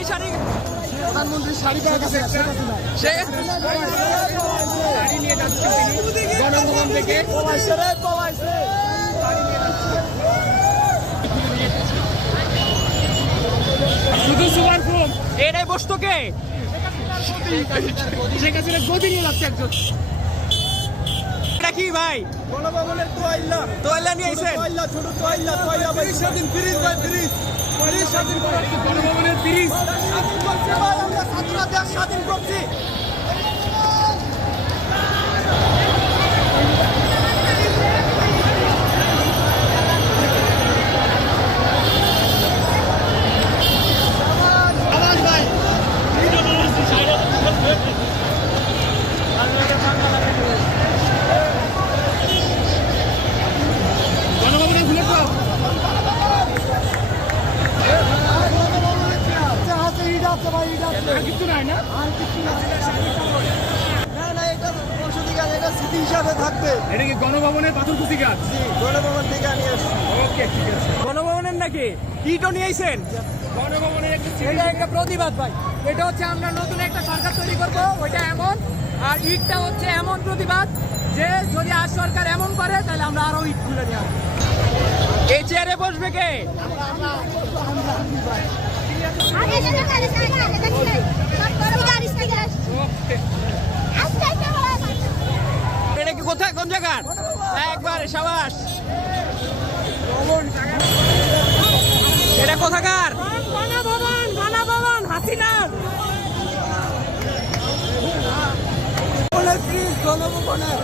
সেই শাড়ি প্রধানমন্ত্রীর শাড়ি পাওয়া গেছে শাড়ি নিয়ে যাচ্ছে গণভবন থেকে শুধু সুপার ফোম এটাই বসতো কে? শেখ হাসিনা গদি নিয়ে যাচ্ছে একজন। এটা কি ভাই? গণভবনের তোয়াইল্লা তোয়াইল্লা নিয়ে আইছেন? ছোট তোয়াইল্লা ভাই স্বাধীন ফ্রিজ ভাই ফ্রিজ স্বাধীন গণভবনের ফ্রিজ স্বাধীন করছে ভাই, আমরা ছাত্ররা দেশ স্বাধীন করছি। গণভবনের ভুলে তো কিছু নাই না, এটা স্মৃতি হিসাবে থাকবে। এটা কি গণভবনের পাথরকুচি গাছ? গণভবন থেকে আমি আসছি। ওকে ঠিক আছে। গণভবনের নাকি ইটও নিয়ে আইছেন? গণভবনের একটা এটা একটা প্রতিবাদ ভাই। এটা হচ্ছে আমরা নতুন একটা সরকার তৈরি করব, ওইটা এমন। আর ইটটা হচ্ছে এমন প্রতিবাদ যে যদি আর সরকার এমন করে তাহলে আমরা আরো ইট খুলে নিয়ে আসবো। এই চেয়ারে বসবে কে? এটা কি কোথায়, কোন জায়গার? একবার সাবাস। এটা কোথাকার? গণভবন, গণভবন হাসিনার। গণভবনের